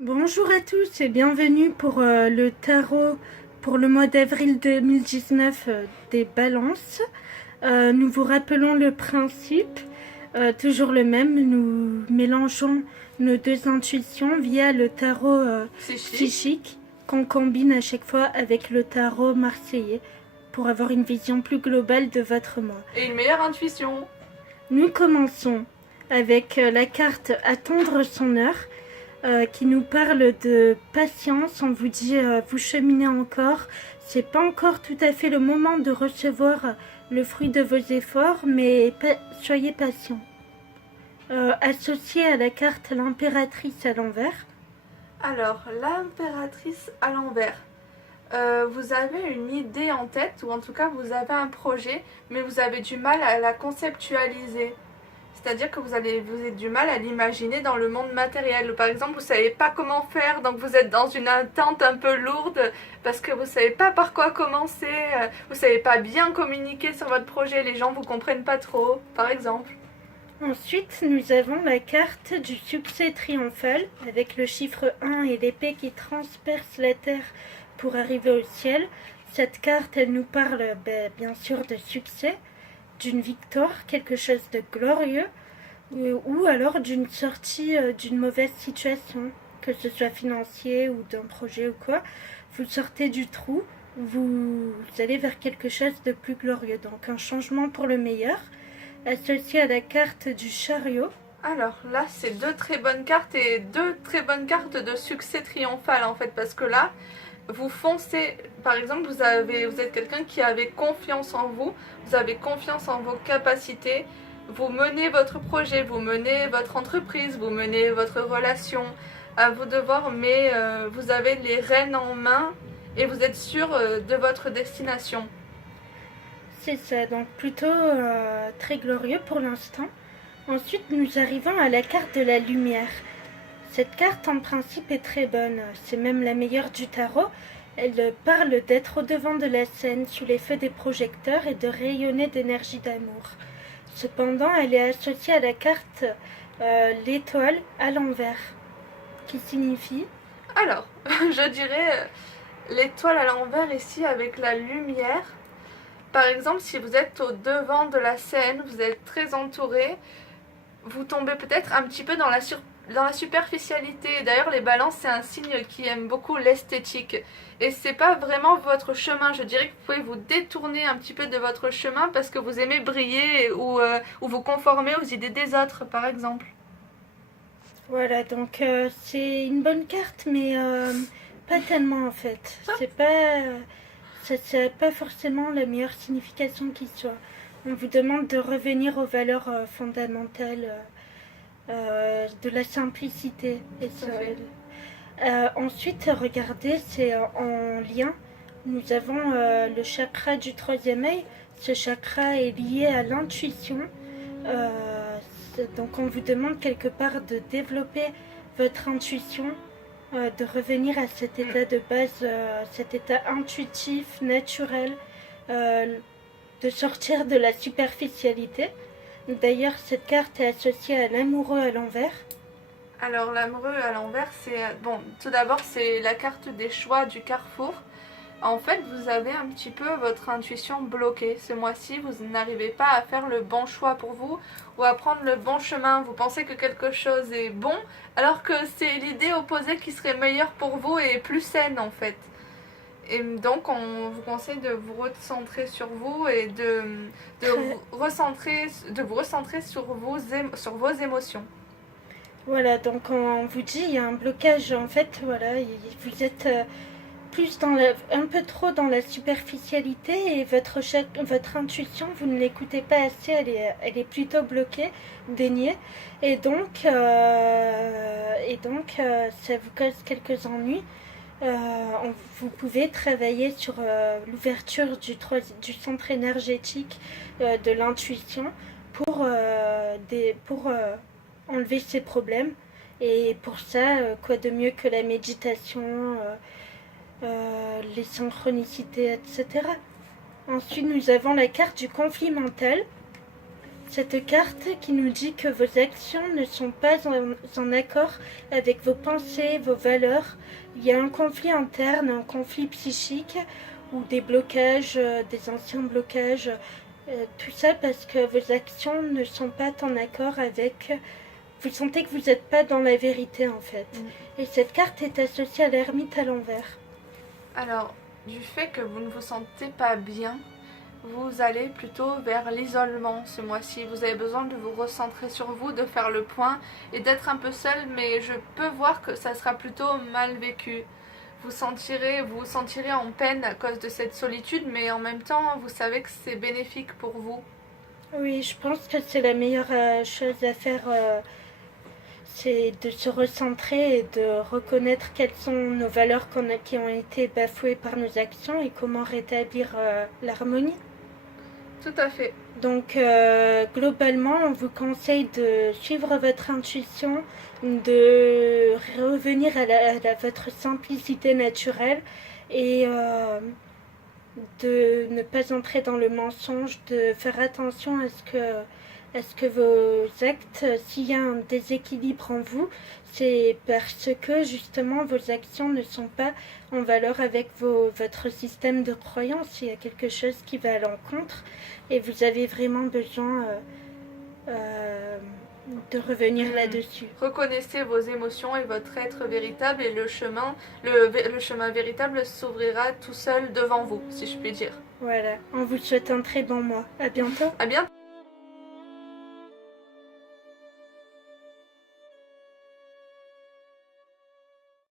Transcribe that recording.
Bonjour à tous et bienvenue pour le tarot pour le mois d'avril 2019 des balances. Nous vous rappelons le principe, toujours le même, nous mélangeons nos deux intuitions via le tarot psychique qu'on combine à chaque fois avec le tarot marseillais pour avoir une vision plus globale de votre mois. Et une meilleure intuition. Nous commençons avec la carte Attendre son heure. Qui nous parle de patience. On vous dit vous cheminez encore, c'est pas encore tout à fait le moment de recevoir le fruit de vos efforts, mais soyez patient. Associé à la carte l'impératrice à l'envers. Alors, l'impératrice à l'envers. Vous avez une idée en tête, ou en tout cas vous avez un projet, mais vous avez du mal à la conceptualiser. C'est-à-dire que vous avez du mal à l'imaginer dans le monde matériel. Par exemple, vous ne savez pas comment faire, donc vous êtes dans une attente un peu lourde parce que vous ne savez pas par quoi commencer, vous ne savez pas bien communiquer sur votre projet, les gens ne vous comprennent pas trop, par exemple. Ensuite, nous avons la carte du succès triomphal avec le chiffre 1 et l'épée qui transperce la terre pour arriver au ciel. Cette carte, elle nous parle bien sûr de succès, d'une victoire, quelque chose de glorieux, ou alors d'une sortie d'une mauvaise situation, que ce soit financier ou d'un projet ou quoi. Vous sortez du trou, vous allez vers quelque chose de plus glorieux, donc un changement pour le meilleur, associé à la carte du chariot. Alors là, c'est deux très bonnes cartes et deux très bonnes cartes de succès triomphal en fait, parce que là, vous foncez, par exemple, vous êtes quelqu'un qui avait confiance en vous, vous avez confiance en vos capacités, vous menez votre projet, vous menez votre entreprise, vous menez votre relation, à vous de voir, mais vous avez les rênes en main et vous êtes sûr de votre destination. C'est ça, donc plutôt très glorieux pour l'instant. Ensuite, nous arrivons à la carte de la lumière. Cette carte, en principe, est très bonne. C'est même la meilleure du tarot. Elle parle d'être au-devant de la scène, sous les feux des projecteurs et de rayonner d'énergie d'amour. Cependant, elle est associée à la carte l'étoile à l'envers, qui signifie... Alors, je dirais l'étoile à l'envers ici avec la lumière. Par exemple, si vous êtes au devant de la scène, vous êtes très entouré, vous tombez peut-être un petit peu dans la superficialité. D'ailleurs, les balances, c'est un signe qui aime beaucoup l'esthétique. Et c'est pas vraiment votre chemin. Je dirais que vous pouvez vous détourner un petit peu de votre chemin parce que vous aimez briller ou vous conformer aux idées des autres, par exemple. Voilà, donc c'est une bonne carte, mais pas tellement en fait. Ça n'a pas forcément la meilleure signification qui soit. On vous demande de revenir aux valeurs fondamentales de la simplicité. Ensuite, regardez, c'est en lien. Nous avons le chakra du troisième œil. Ce chakra est lié à l'intuition. Donc on vous demande quelque part de développer votre intuition, de revenir à cet état de base, cet état intuitif, naturel, de sortir de la superficialité. D'ailleurs, cette carte est associée à l'amoureux à l'envers. Alors, l'amoureux à l'envers, c'est... Bon, tout d'abord, c'est la carte des choix du carrefour. En fait, vous avez un petit peu votre intuition bloquée. Ce mois-ci, vous n'arrivez pas à faire le bon choix pour vous ou à prendre le bon chemin. Vous pensez que quelque chose est bon, alors que c'est l'idée opposée qui serait meilleure pour vous et plus saine en fait. Et donc, on vous conseille de vous recentrer sur vous et de vous recentrer sur vos émotions. Voilà, donc on vous dit, il y a un blocage. En fait, voilà, vous êtes plus un peu trop dans la superficialité et votre intuition, vous ne l'écoutez pas assez, elle est plutôt bloquée, déniée. Et donc, ça vous cause quelques ennuis. Vous pouvez travailler sur l'ouverture du centre énergétique de l'intuition pour enlever ces problèmes. Et pour ça, quoi de mieux que la méditation, les synchronicités, etc. Ensuite, nous avons la carte du conflit mental. Cette carte qui nous dit que vos actions ne sont pas en accord avec vos pensées, vos valeurs. Il y a un conflit interne, un conflit psychique ou des blocages, des anciens blocages. Tout ça parce que vos actions ne sont pas en accord avec... Vous sentez que vous n'êtes pas dans la vérité en fait. Et cette carte est associée à l'ermite à l'envers. Alors, du fait que vous ne vous sentez pas bien, vous allez plutôt vers l'isolement ce mois-ci. Vous avez besoin de vous recentrer sur vous, de faire le point et d'être un peu seul, mais je peux voir que ça sera plutôt mal vécu. Vous vous sentirez en peine à cause de cette solitude, mais en même temps, vous savez que c'est bénéfique pour vous. Oui, je pense que c'est la meilleure chose à faire. C'est de se recentrer et de reconnaître quelles sont nos valeurs qui ont été bafouées par nos actions et comment rétablir l'harmonie. Tout à fait. Donc globalement, on vous conseille de suivre votre intuition, de revenir à votre simplicité naturelle et de ne pas entrer dans le mensonge, de faire attention à ce que vos actes, s'il y a un déséquilibre en vous, c'est parce que justement vos actions ne sont pas en valeur avec votre système de croyance. Il y a quelque chose qui va à l'encontre et vous avez vraiment besoin de revenir là-dessus. Reconnaissez vos émotions et votre être véritable et le chemin véritable s'ouvrira tout seul devant vous, si je puis dire. Voilà, on vous souhaite un très bon mois. À bientôt. À bientôt.